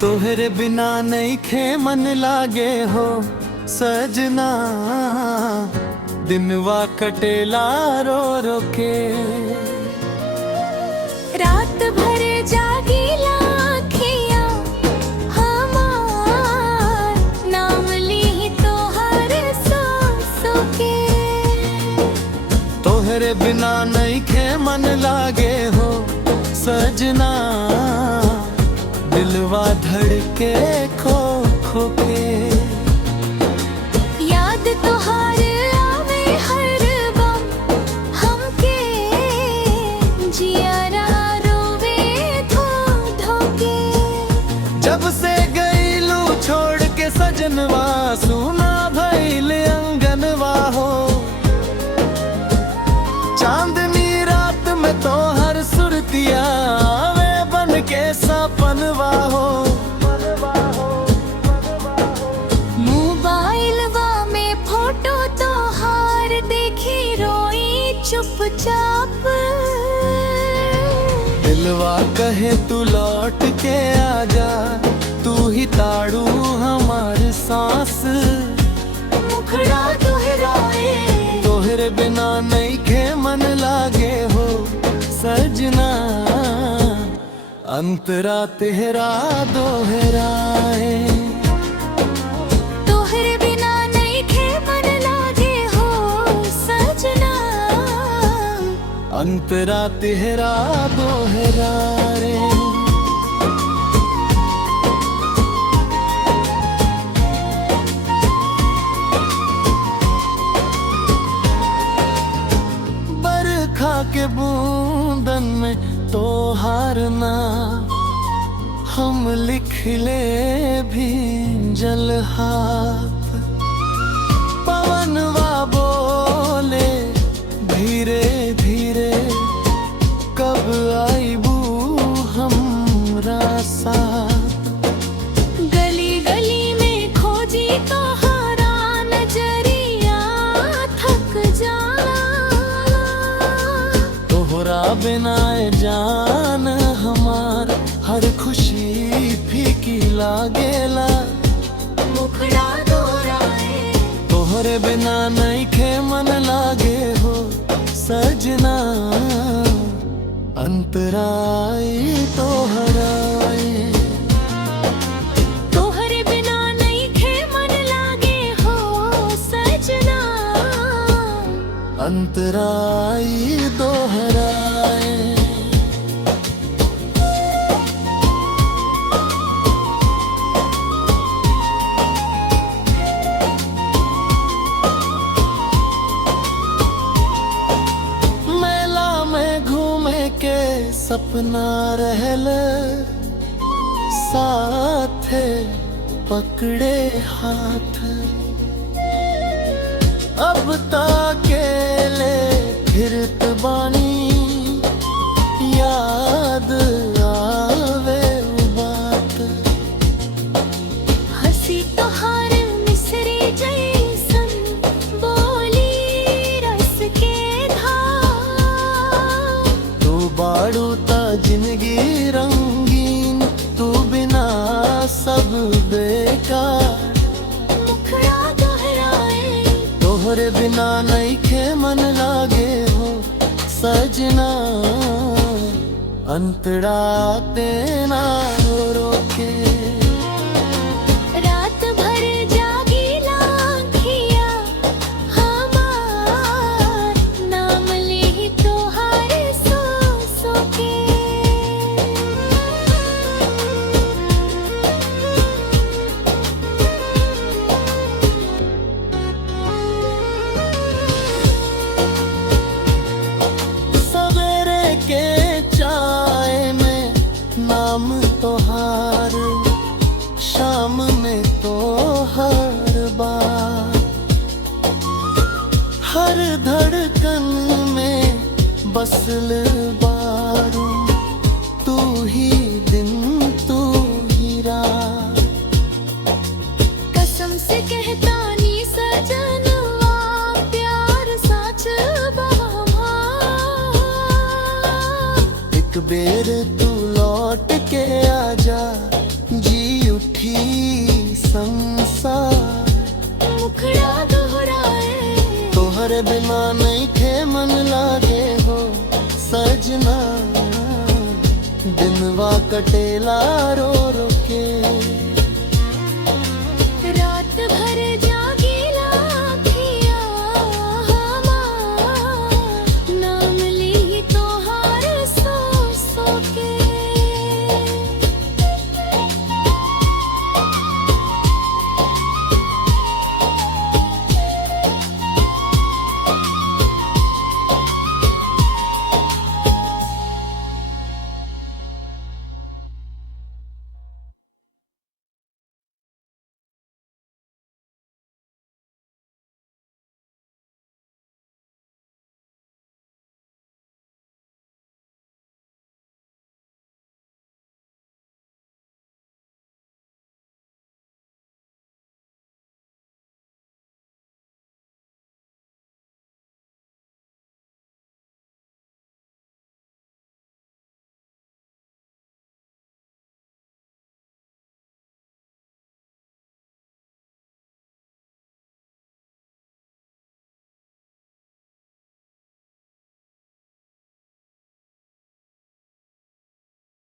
तोहरे बिना नहीं खे मन लागे हो सजना, दिनवा कटेला रो रो के। रात भर जागीला अखियाँ हमार, नाम ली तोहर सो सो के। तोहरे बिना नहीं खे मन लागे हो सजना, दिलवा धड़के खो खो के। याद तोहार आवे हर बम हमके, जियारा रोवे धो धो के। जब से गईलू छोड़ के सजनवा, सुना भइल अंगनवा हो। चांदनी रात में तो हर सुरतिया आवे बन के सपनवा हो। मोबाइलवा में फोटो तोहार देखी रोई चुपचाप। दिलवा कहे तू लौट के आजा, तू ही ताड़ू हमार सांस। मुखड़ा दोहराए तोहरे बिना नहीं खे मन लागे हो सजना, अंतरा तेरा दोहराए। तोहरे बिना नहीं खे मन लागे हो सजना, अंतरा तेरा दोहराए। बरखा के बूंदन में तो हारना, हम लिख ले भी जल हाथ। पवनवा बोले धीरे धीरे, कब आईबू हमरा साथ। गली गली में खोजी तोहरा नजरिया, थक जाना। तोहरा बिना जान हमार, हर खुशी फीकी लागेला। मुखड़ा दोहराए तोहरे बिना नहीं खे मन लागे हो सजना, अंतराई तोहराए। तोहरे बिना नहीं खे मन लागे हो सजना, अंतराई दोहराए। मेला में घूमे के सपना रहल, साथे पकड़े हाथ। अब ताकेले फिरत बानी, याद आवे उ बात। हंसी तोहार मिसरी जैसन, बोली रस के धार। तू बाड़ू ता जिंदगी रंगीन, तू बिना सब बेकार। मुखड़ा दोहराए तोहरे बिना नहीं खे मन लागे हो सजना, अंतरा तेना रोके। रात भर जागीला अखियाँ हमार, नाम ली तोहार सो सो के। सवेरे के चाय में नाम तोहार, शाम में तो हर बार। हर धड़कन में बसल बारू, तू ही दिन तू ही रात। कसम से कहता नी सजनवा, प्यार सच बहा। एक बेर तू लौट के आजा, जी सुखी संसार मुखड़ा दोहराए तोहरे बिना नहीं खे मन लागे हो सजना दिनवा कटेला रो रो के